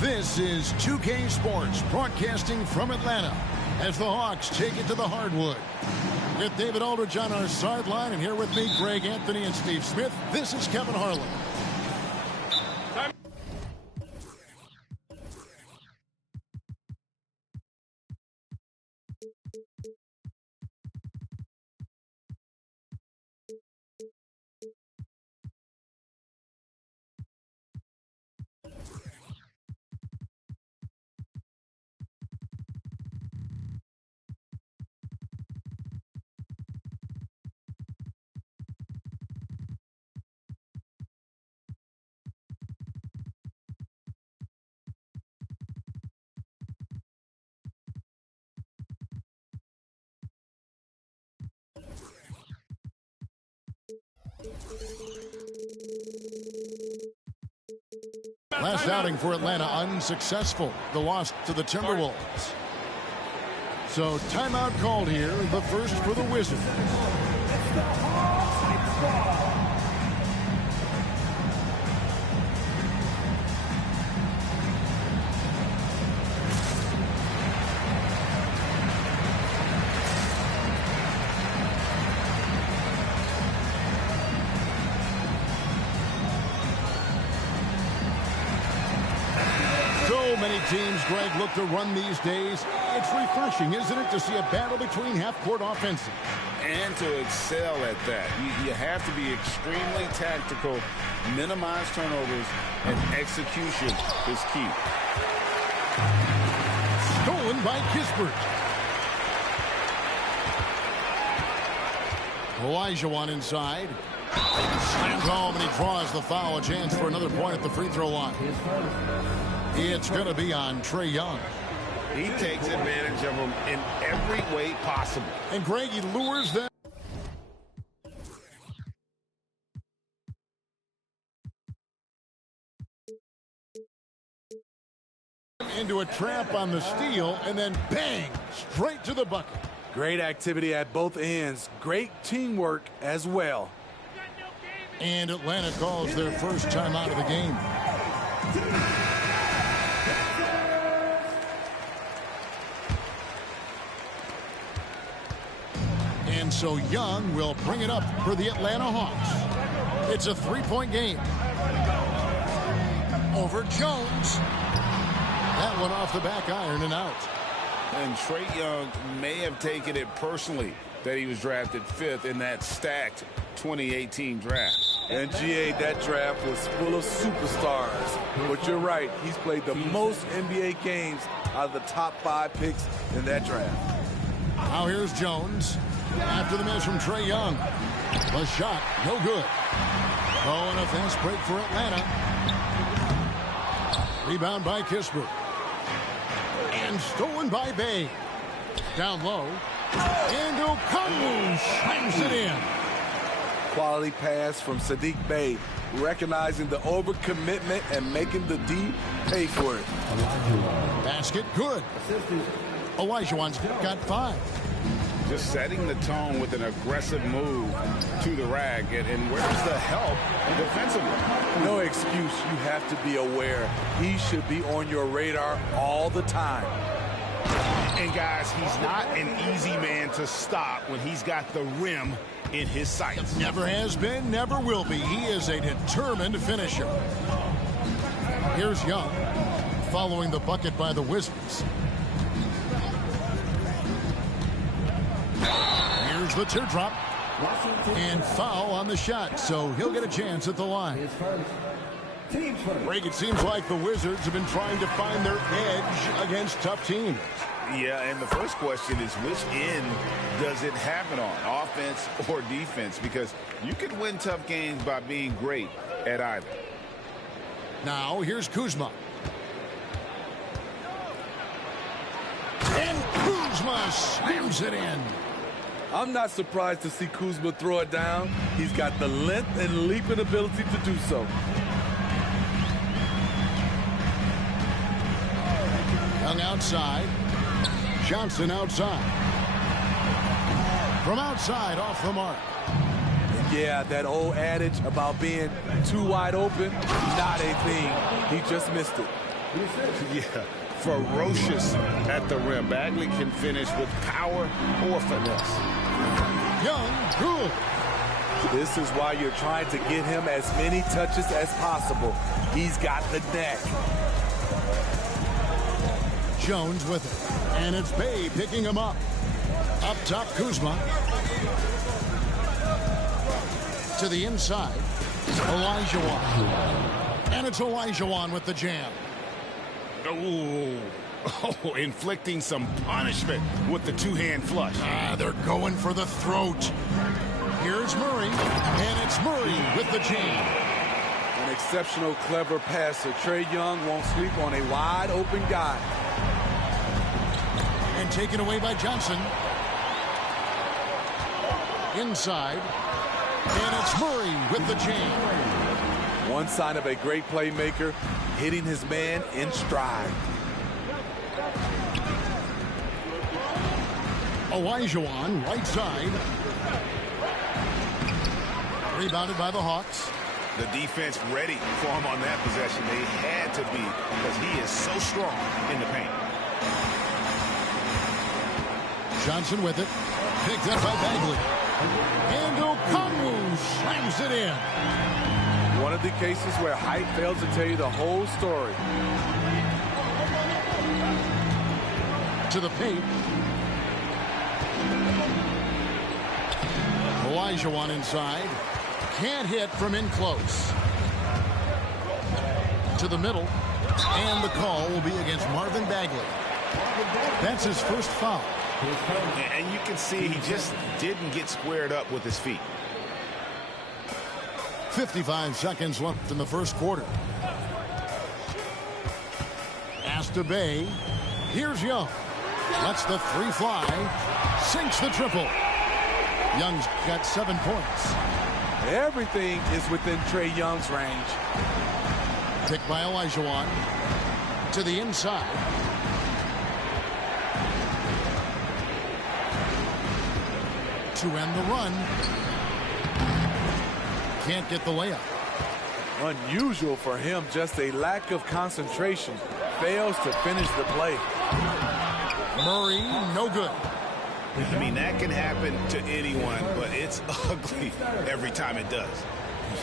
This is 2K Sports, broadcasting from Atlanta as the Hawks take it to the hardwood. With David Aldridge on our sideline, and here with me, Greg Anthony and Steve Smith, this is Kevin Harlan. Last outing for Atlanta unsuccessful. The loss to the Timberwolves. So timeout called here, the first for the Wizards. Many teams, Greg, look to run these days. It's refreshing, isn't it, to see a battle between half-court offenses? And to excel at that. You have to be extremely tactical, minimize turnovers, and execution is key. Stolen by Kispert. Olajuwon inside. Slams home, and he draws the foul. A chance for another point at the free throw line. It's going to be on Trae Young. He takes advantage of him in every way possible. And Greg, he lures them into a trap on the steal, and then bang, straight to the bucket. Great activity at both ends. Great teamwork as well. And Atlanta calls their first timeout of the game. And so Young will bring it up for the Atlanta Hawks. It's a three-point game. Over Jones. That one off the back iron and out. And Trae Young may have taken it personally that he was drafted 5th in that stacked 2018 draft. And GA, that draft was full of superstars. But you're right, he's played the most NBA games out of the top 5 picks in that draft. Now here's Jones. After the miss from Trae Young. The shot, no good. Oh, and a fast break for Atlanta. Rebound by Kispert. And stolen by Bay. Down low. And Okongwu slams it in. Quality pass from Sadiq Bey, recognizing the overcommitment and making the D pay for it. Basket good. Olajuwon's got 5. Just setting the tone with an aggressive move to the rack. And where's the help defensively? No excuse. You have to be aware. He should be on your radar all the time. And, guys, he's not an easy man to stop when he's got the rim in his sights. Never has been, never will be. He is a determined finisher. Here's Young following the bucket by the Wizards. Here's the teardrop. And foul on the shot, so he'll get a chance at the line. Greg, it seems like the Wizards have been trying to find their edge against tough teams. Yeah, and the first question is, which end does it happen on, offense or defense? Because you can win tough games by being great at either. Now, here's Kuzma. And Kuzma slams it in. I'm not surprised to see Kuzma throw it down. He's got the length and leaping ability to do so. Young outside. Johnson outside. From outside, off the mark. Yeah, that old adage about being too wide open, not a thing. He just missed it. Yeah, ferocious at the rim. Bagley can finish with power or finesse. Young, good. This is why you're trying to get him as many touches as possible. He's got the knack. Jones with it. And it's Bay picking him up. Up top, Kuzma. To the inside, Olajuwon. And it's Olajuwon with the jam. Oh, inflicting some punishment with the two-hand flush. They're going for the throat. Here's Murray, and it's Murray with the jam. An exceptional, clever passer. Trae Young won't sleep on a wide-open guy. And taken away by Johnson. Inside. And it's Murray with the jam. One sign of a great playmaker, hitting his man in stride. Olajuwon, right side. Rebounded by the Hawks. The defense ready for him on that possession. They had to be because he is so strong in the paint. Johnson with it. Picked up by Bagley. And Okongwu slams it in. One of the cases where height fails to tell you the whole story. To the paint. Olajuwon inside. Can't hit from in close. To the middle. And the call will be against Marvin Bagley. That's his first foul. And you can see he just didn't get squared up with his feet. 55 seconds left in the first quarter. Pass to Bay. Here's Young. Lets the three fly. Sinks the triple. Young's got 7 points. Everything is within Trae Young's range. Picked by Olajuwon. To the inside. To end the run. Can't get the layup. Unusual for him, just a lack of concentration. Fails to finish the play. Murray, no good. I mean, that can happen to anyone, but it's ugly every time it does.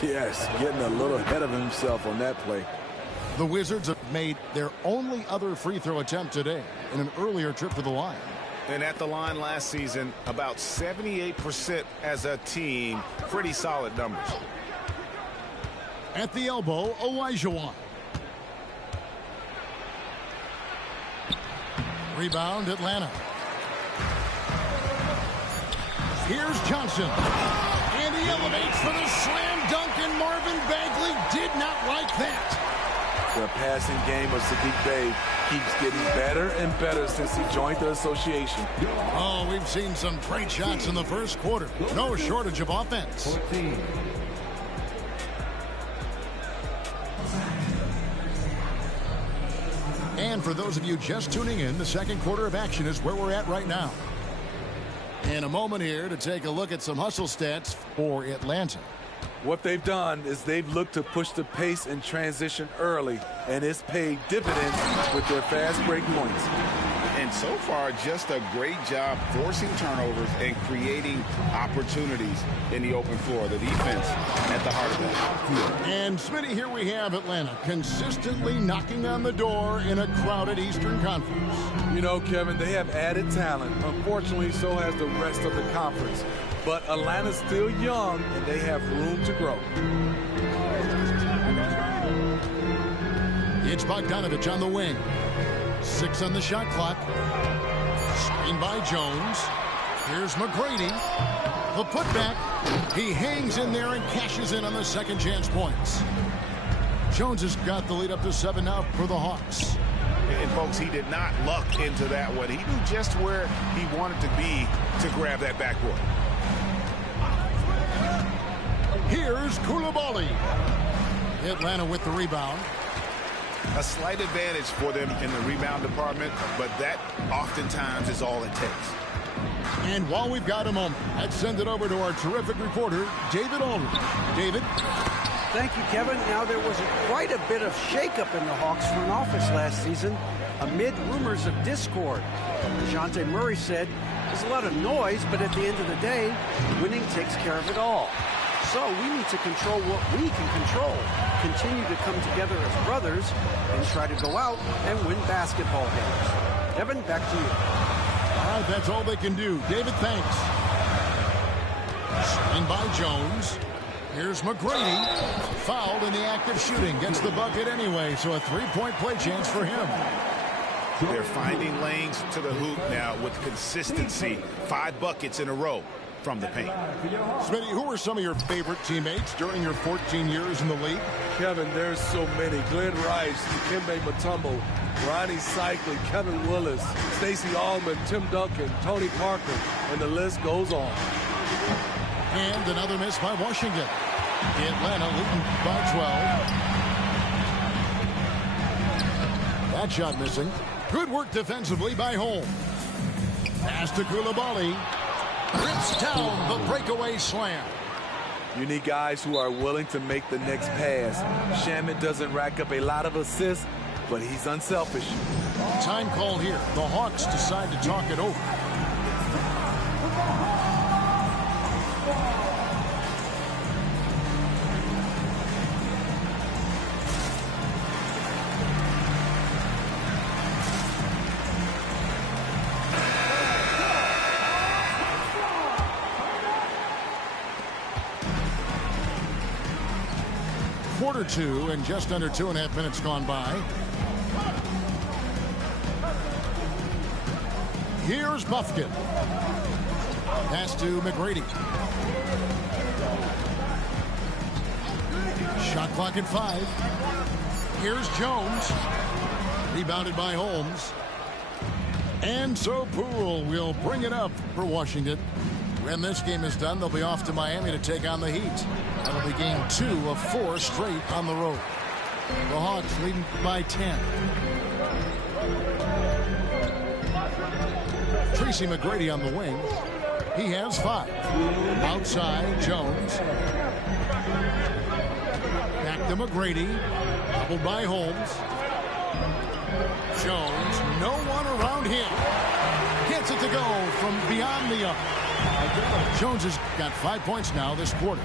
Yes, getting a little ahead of himself on that play. The Wizards have made their only other free throw attempt today in an earlier trip to the line. And at the line last season, about 78% as a team. Pretty solid numbers. At the elbow, Olajuwon. Rebound, Atlanta. Here's Johnson. And he elevates for the slam dunk, and Marvin Bagley did not like that. The passing game of Sadiq Bey keeps getting better and better since he joined the association. Oh, we've seen some great shots in the first quarter. No shortage of offense. And for those of you just tuning in, the second quarter of action is where we're at right now. In a moment here to take a look at some hustle stats for Atlanta. What they've done is they've looked to push the pace and transition early, and it's paid dividends with their fast break points. And so far, just a great job forcing turnovers and creating opportunities in the open floor. The defense at the heart of that. And Smitty, here we have Atlanta consistently knocking on the door in a crowded Eastern Conference. You know, Kevin, they have added talent. Unfortunately, so has the rest of the conference. But Atlanta's still young, and they have room to grow. It's Bogdanovich on the wing. 6 on the shot clock. Screen by Jones. Here's McGrady. The putback. He hangs in there and cashes in on the second chance points. Jones has got the lead up to 7 now for the Hawks. And folks, he did not luck into that one. He knew just where he wanted to be to grab that backboard. Here's Coulibaly. Atlanta with the rebound. A slight advantage for them in the rebound department, but that oftentimes is all it takes. And while we've got a moment, let's send it over to our terrific reporter, David Aldridge. David? Thank you, Kevin. Now, there was quite a bit of shakeup in the Hawks front office last season amid rumors of discord. DeJounte Murray said, there's a lot of noise, but at the end of the day, winning takes care of it all. So we need to control what we can control, continue to come together as brothers, and try to go out and win basketball games. Kevin, back to you. All right, that's all they can do. David, thanks. And by Jones. Here's McGrady. Fouled in the act of shooting. Gets the bucket anyway, so a three-point play chance for him. They're finding lanes to the hoop now with consistency. 5 buckets in a row from the paint. Smitty, who were some of your favorite teammates during your 14 years in the league? Kevin, there's so many. Glenn Rice, Dikembe Mutombo, Ronnie Cycli, Kevin Willis, Stacey Allman, Tim Duncan, Tony Parker, and the list goes on. And another miss by Washington. Atlanta leading by 12. That shot missing. Good work defensively by Holmes. Pass to Coulibaly. Rips down the breakaway slam. You need guys who are willing to make the next pass. Shamet doesn't rack up a lot of assists, but he's unselfish. Time called here. The Hawks decide to talk it over. Quarter 2 and just under 2.5 minutes gone by. Here's Bufkin. Pass to McGrady. Shot clock at 5. Here's Jones. Rebounded by Holmes. And so Poole will bring it up for Washington. When this game is done, they'll be off to Miami to take on the Heat. That'll be game 2 of 4 straight on the road. The Hawks leading by 10. Tracy McGrady on the wing. He has 5. Outside, Jones. Back to McGrady. Doubled by Holmes. Jones, no one around him. Gets it to go from beyond the arc. Jones has got 5 points now this quarter.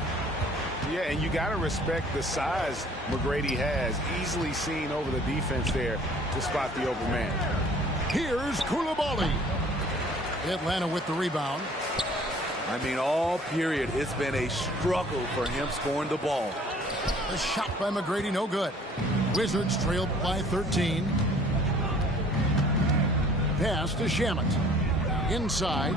Yeah, and you got to respect the size McGrady has. Easily seen over the defense there to spot the open man. Here's Coulibaly. Atlanta with the rebound. I mean, all period, it's been a struggle for him scoring the ball. A shot by McGrady, no good. Wizards trailed by 13. Pass to Shamet. Inside.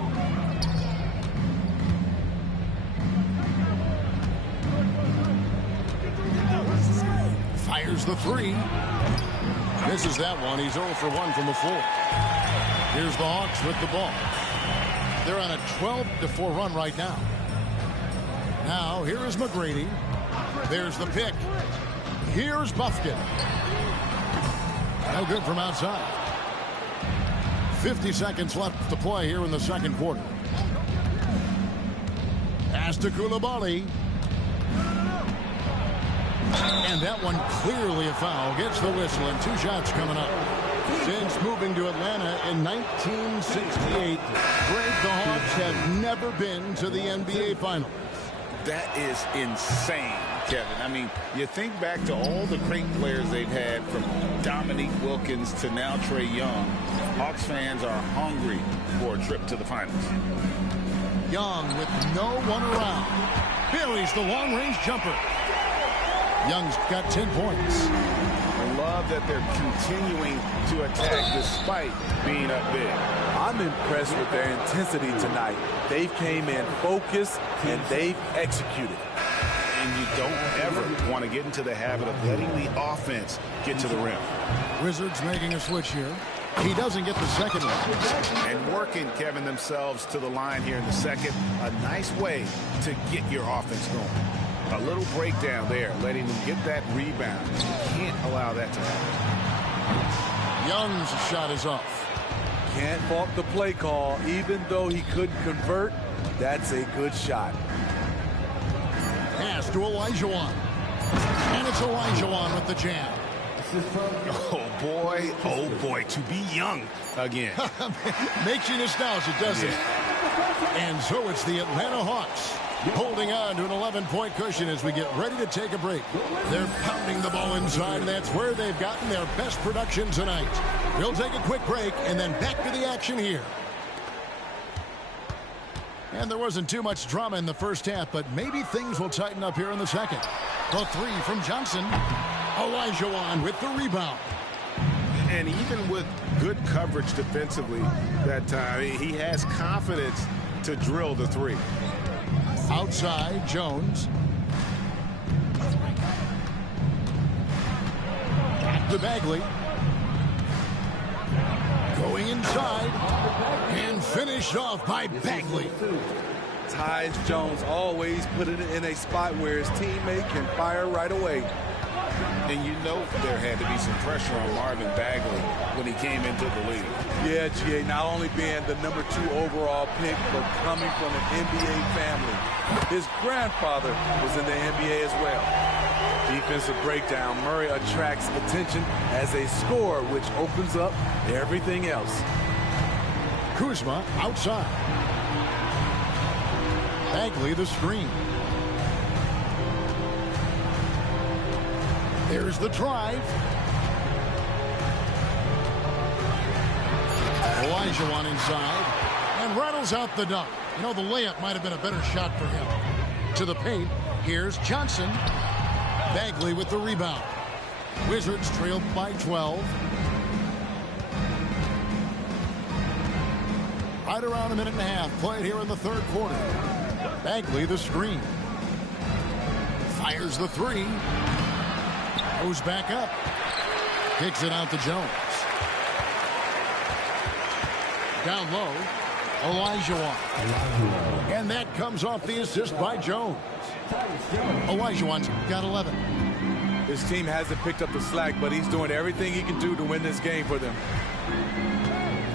Fires the 3. Misses that one. He's 0 for 1 from the floor. Here's the Hawks with the ball. They're on a 12-4 run right now. Now, here is McGrady. There's the pick. Here's Bufkin. No good from outside. 50 seconds left to play here in the second quarter. Pass to Coulibaly. And that one clearly a foul. Gets the whistle and 2 shots coming up. Since moving to Atlanta in 1968, Greg, the Hawks have never been to the NBA Finals. That is insane, Kevin. I mean, you think back to all the great players they've had, from Dominique Wilkins to now Trae Young. Hawks fans are hungry for a trip to the finals. Young with no one around. Buries the long-range jumper. Young's got 10 points. I love that they're continuing to attack despite being up big. I'm impressed with their intensity tonight. They came in focused and they've executed. And you don't ever want to get into the habit of letting the offense get to the rim. Wizards making a switch here. He doesn't get the second one. And working, Kevin, themselves to the line here in the second. A nice way to get your offense going. A little breakdown there, letting them get that rebound. You can't allow that to happen. Young's shot is off. Can't fault the play call. Even though he couldn't convert, that's a good shot. Pass to Olajuwon. And it's Olajuwon with the jam. Oh boy, to be Young again. Makes you nostalgic, doesn't it? And so it's the Atlanta Hawks holding on to an 11-point cushion as we get ready to take a break. They're pounding the ball inside, and that's where they've gotten their best production tonight. We'll take a quick break and then back to the action here. And there wasn't too much drama in the first half, but maybe things will tighten up here in the second. The three from Johnson. Olajuwon with the rebound. And even with good coverage defensively that time, he has confidence to drill the three. Outside, Jones. To Bagley. Going inside. And finished off by Bagley. Tyus Jones always put it in a spot where his teammate can fire right away. And you know there had to be some pressure on Marvin Bagley when he came into the league. Yeah, GA, not only being the #2 overall pick, but coming from an NBA family. His grandfather was in the NBA as well. Defensive breakdown. Murray attracts attention as a scorer, which opens up everything else. Kuzma outside. Bagley the screen. There's the drive. Olajuwon inside and rattles out the dunk. You know, the layup might have been a better shot for him. To the paint, here's Johnson. Bagley with the rebound. Wizards trail by 12. Right around a minute and a half played here in the third quarter. Bagley the screen. Fires the three. Goes back up. Kicks it out to Jones. Down low. Olajuwon. And that comes off the assist by Jones. Olajuwon's got 11. His team hasn't picked up the slack, but he's doing everything he can do to win this game for them.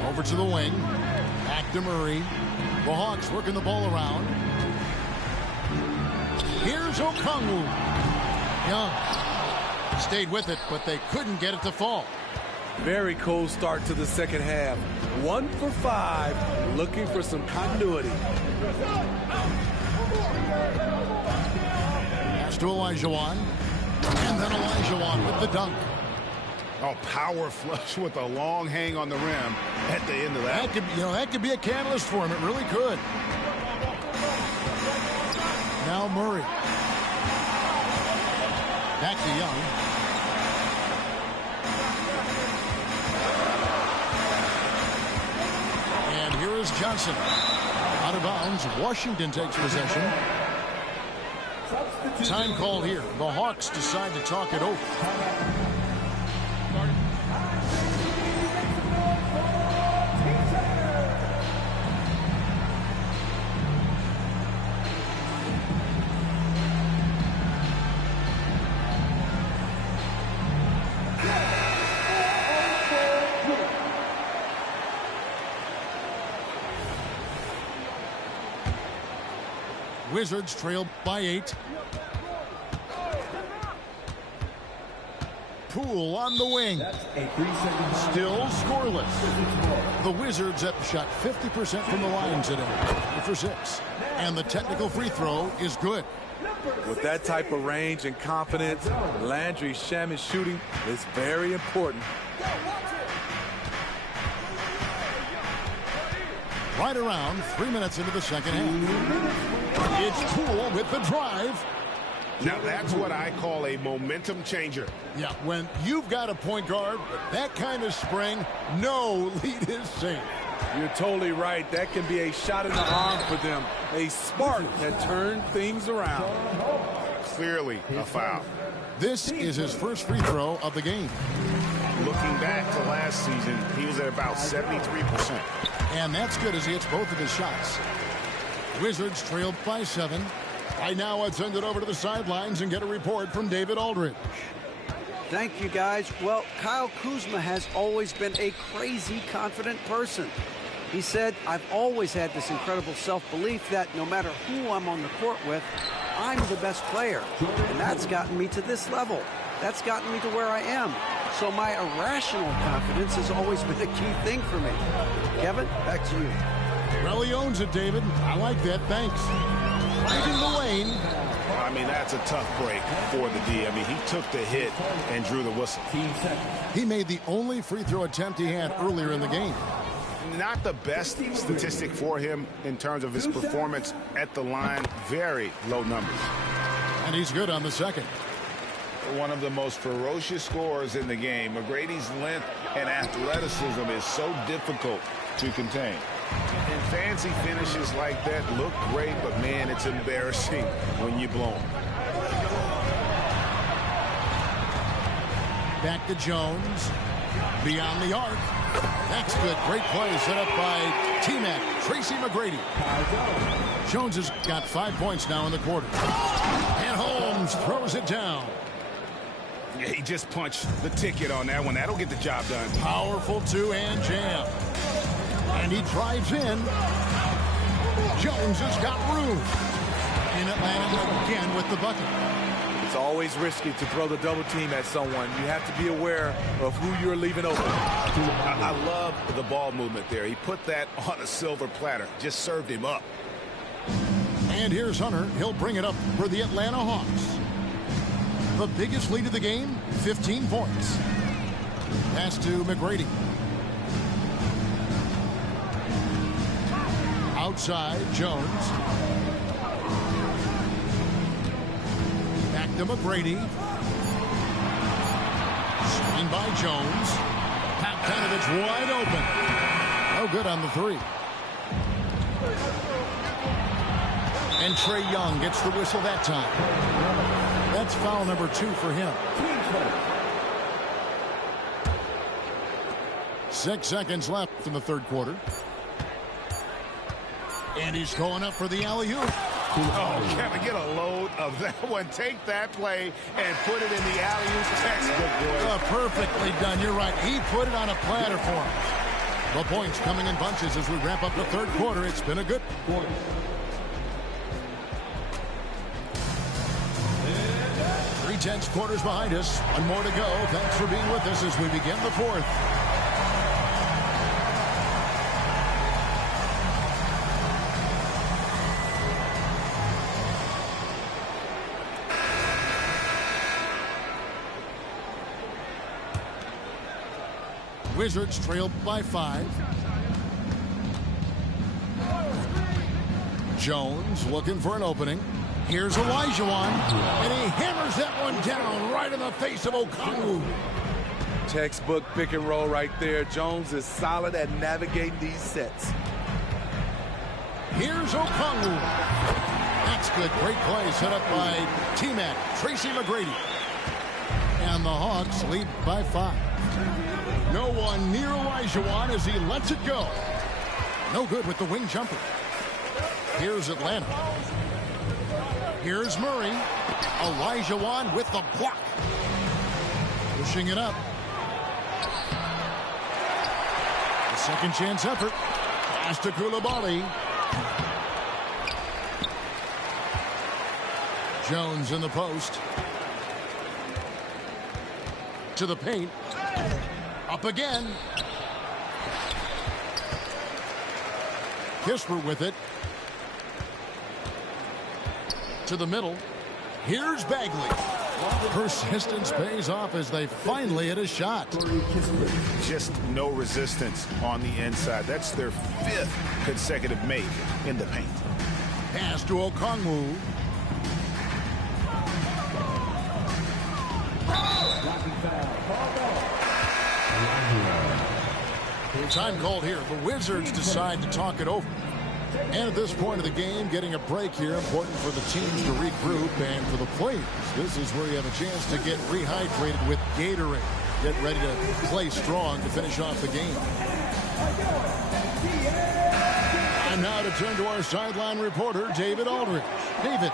Over to the wing. Back to Murray. The Hawks working the ball around. Here's Okongwu. Young stayed with it, but they couldn't get it to fall. Very cold start to the second half. 1 for 5, looking for some continuity. Pass to Olajuwon. And then Olajuwon with the dunk. Oh, power flush with a long hang on the rim at the end of that. That could be a catalyst for him. It really could. Now Murray. Back to Young. And here is Johnson. Out of bounds. Washington takes possession. Time called here. The Hawks decide to talk it over. Wizards trail by 8. Poole on the wing. Still scoreless. The Wizards have shot 50% from the line today. 2 for 6. And the technical free throw is good. With that type of range and confidence, Landry Shamet's shooting is very important. Right around 3 minutes into the second half. It's Poole with the drive. Now that's what I call a momentum changer. Yeah, when you've got a point guard with that kind of spring, no lead is safe. You're totally right. That can be a shot in the arm for them. A spark that turned things around. Clearly a foul. This is his first free throw of the game. Looking back to last season, he was at about 73%. And that's good as he hits both of his shots. Wizards trailed by 7. Right now, let's send it over to the sidelines and get a report from David Aldridge. Thank you, guys. Well, Kyle Kuzma has always been a crazy confident person. He said, I've always had this incredible self-belief that no matter who I'm on the court with, I'm the best player. And that's gotten me to this level. That's gotten me to where I am. So my irrational confidence has always been a key thing for me. Kevin, back to you. Well, he owns it, David. I like that. Thanks. Finding the lane. I mean, that's a tough break for the D. I mean, he took the hit and drew the whistle. He made the only free throw attempt he had earlier in the game. Not the best statistic for him in terms of his performance at the line. Very low numbers. And he's good on the second. One of the most ferocious scorers in the game. McGrady's length and athleticism is so difficult to contain. And fancy finishes like that look great, but man, it's embarrassing when you blow them. Back to Jones. Beyond the arc. That's good. Great play set up by T-Mac, Tracy McGrady. Jones has got 5 points now in the quarter. And Holmes throws it down. Yeah, he just punched the ticket on that one. That'll get the job done. Powerful two-hand jam. And he drives in. Jones has got room. In Atlanta again with the bucket. It's always risky to throw the double team at someone. You have to be aware of who you're leaving open. I love the ball movement there. He put that on a silver platter. Just served him up. And here's Hunter. He'll bring it up for the Atlanta Hawks. The biggest lead of the game, 15 points. Pass to McGrady. Outside, Jones. Back to McGrady. Screen by Jones. Paktanovich wide open. Oh, good on the three. And Trae Young gets the whistle that time. That's foul number 2 for him. 6 seconds left in the third quarter. And he's going up for the alley-oop. Oh, Kevin, get a load of that one. Take that play and put it in the alley-oop textbook, boy. Perfectly done. You're right. He put it on a platter for him. The points coming in bunches as we wrap up the third quarter. It's been a good quarter. 3/10 quarters behind us. One more to go. Thanks for being with us as we begin the fourth. Wizards trail by 5. Jones looking for an opening. Here's Olajuwon, and he hammers that one down right in the face of Okongwu. Textbook pick and roll right there. Jones is solid at navigating these sets. Here's Okongwu. That's good. Great play set up by T-Mac, Tracy McGrady. And the Hawks lead by 5. No one near Olajuwon as he lets it go. No good with the wing jumper. Here's Atlanta. Here's Murray. Olajuwon with the block. Pushing it up. The second chance effort. Pass to Coulibaly. Jones in the post. To the paint. Up again. Kisper with it. To the middle. Here's Bagley. Persistence pays off as they finally hit a shot. Just no resistance on the inside. That's their 5th consecutive make in the paint. Pass to Okongwu. Time called here. The Wizards decide to talk it over. And at this point of the game, getting a break here, important for the teams to regroup, and for the players, this is where you have a chance to get rehydrated with Gatorade. Get ready to play strong to finish off the game. And now to turn to our sideline reporter, David Aldridge. David.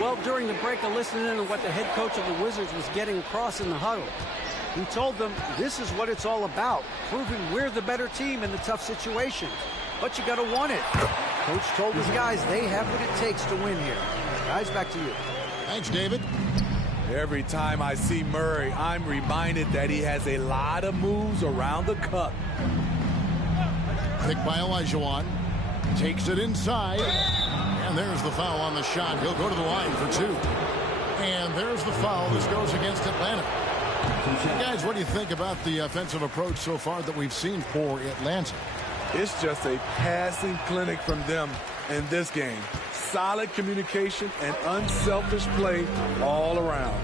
Well, during the break, I listened in to what the head coach of the Wizards was getting across in the huddle. He told them this is what it's all about, proving we're the better team in the tough situations. But you got to want it. Coach told his guys they have what it takes to win here. Guys, back to you. Thanks, David. Every time I see Murray, I'm reminded that he has a lot of moves around the cup. Picked by Olajuwon. Takes it inside. And there's the foul on the shot. He'll go to the line for two. And there's the foul. This goes against Atlanta. Guys, what do you think about the offensive approach so far that we've seen for Atlanta? It's just a passing clinic from them in this game. Solid communication and unselfish play all around.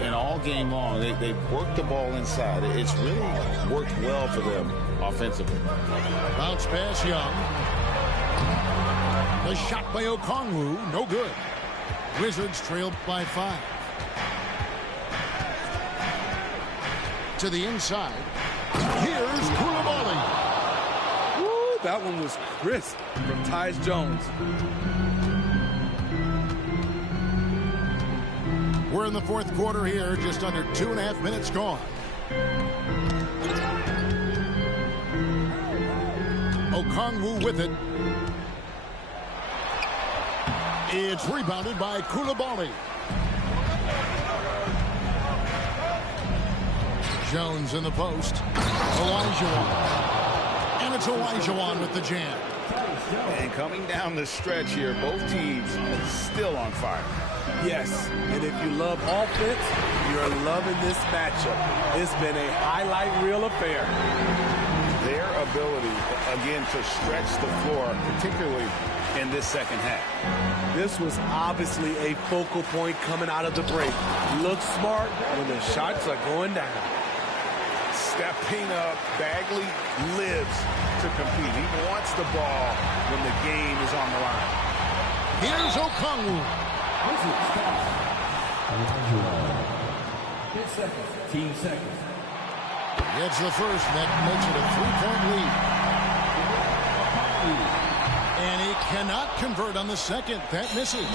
And all game long, they worked the ball inside. It's really worked well for them offensively. Bounce pass, Young. The shot by Okongwu, no good. Wizards trailed by 5. To the inside. Here's Koulibaly. Woo, that one was crisp from Tyus Jones. We're in the fourth quarter here, just under 2.5 minutes gone. Okongwu with it. It's rebounded by Koulibaly. Jones in the post. Olajuwon. And it's Olajuwon with the jam. And coming down the stretch here, both teams still on fire. Yes, and if you love offense, you're loving this matchup. It's been a highlight reel affair. Their ability, again, to stretch the floor, particularly in this second half. This was obviously a focal point coming out of the break. Looks smart when the shots are going down. Stepping up, Bagley lives to compete. He wants the ball when the game is on the line. Here's Okongwu. Team seconds. Gets the first, and that makes it a 3-point lead. And he cannot convert on the second. That misses.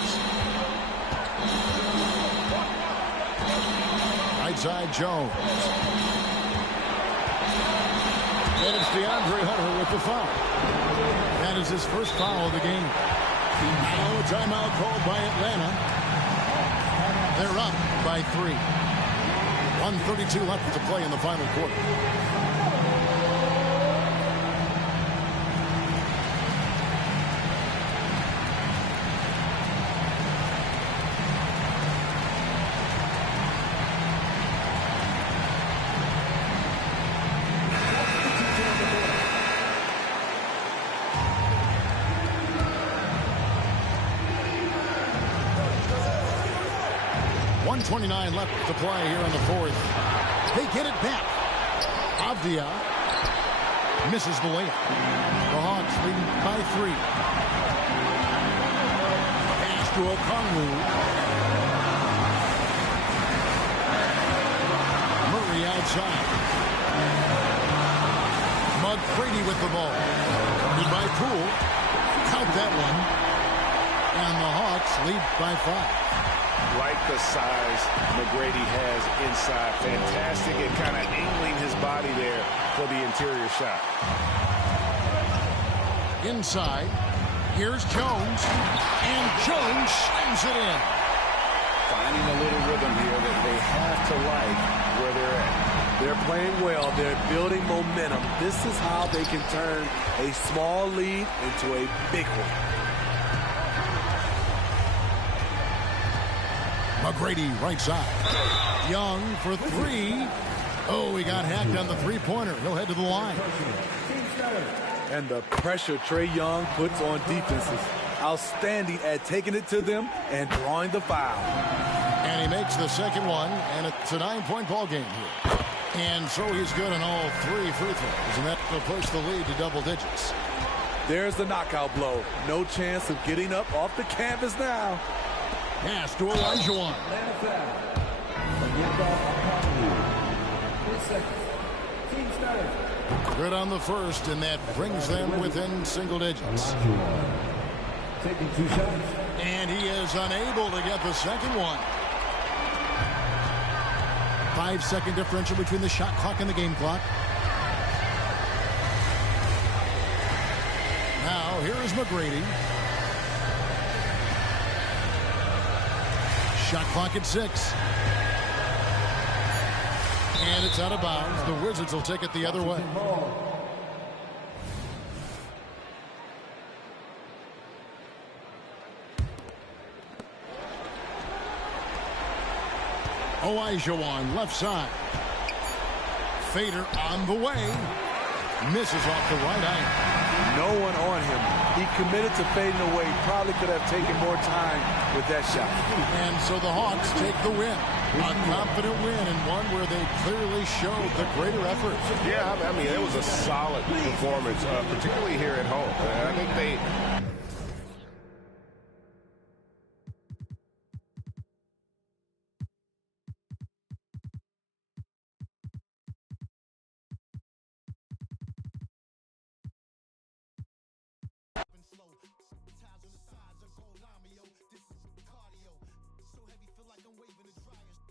Right side, Jones. And it's DeAndre Hunter with the foul. That is his first foul of the game. Now a timeout called by Atlanta. They're up by 3. 1:32 left to play in the final quarter. .29 left to play here in the fourth. They get it back. Avdia misses the layup. The Hawks leading by 3. Pass to Okongwu. Murray outside. McGrady with the ball. Lead by Poole. Count that one. And the Hawks lead by 5. Like the size McGrady has inside. Fantastic at kind of angling his body there for the interior shot. Inside. Here's Jones. And Jones slams it in. Finding a little rhythm here that they have to like where they're at. They're playing well. They're building momentum. This is how they can turn a small lead into a big one. McGrady right side. Young for 3. Oh, he got hacked on the three-pointer. He'll head to the line. And the pressure Trae Young puts on defenses. Outstanding at taking it to them and drawing the foul. And he makes the second one, and it's a 9-point ball game here. And so he's good on all 3 free throws, and that will push the lead to double digits. There's the knockout blow. No chance of getting up off the canvas now. Pass to Olajuwon. Good on the first, and that brings them within single digits. taking 2 shots. And he is unable to get the second one. 5-second differential between the shot clock and the game clock. Now, here is McGrady. Shot clock at 6. And it's out of bounds. The Wizards will take it the other way. Olajuwon, left side. Fader on the way. Misses off the right eye. No one on him. He committed to fading away. Probably could have taken more time with that shot. And so the Hawks take the win. A confident win, and one where they clearly showed the greater effort. Yeah, I mean, it was a solid performance, particularly here at home. I think they... So heavy, feel like I'm waving the dryers.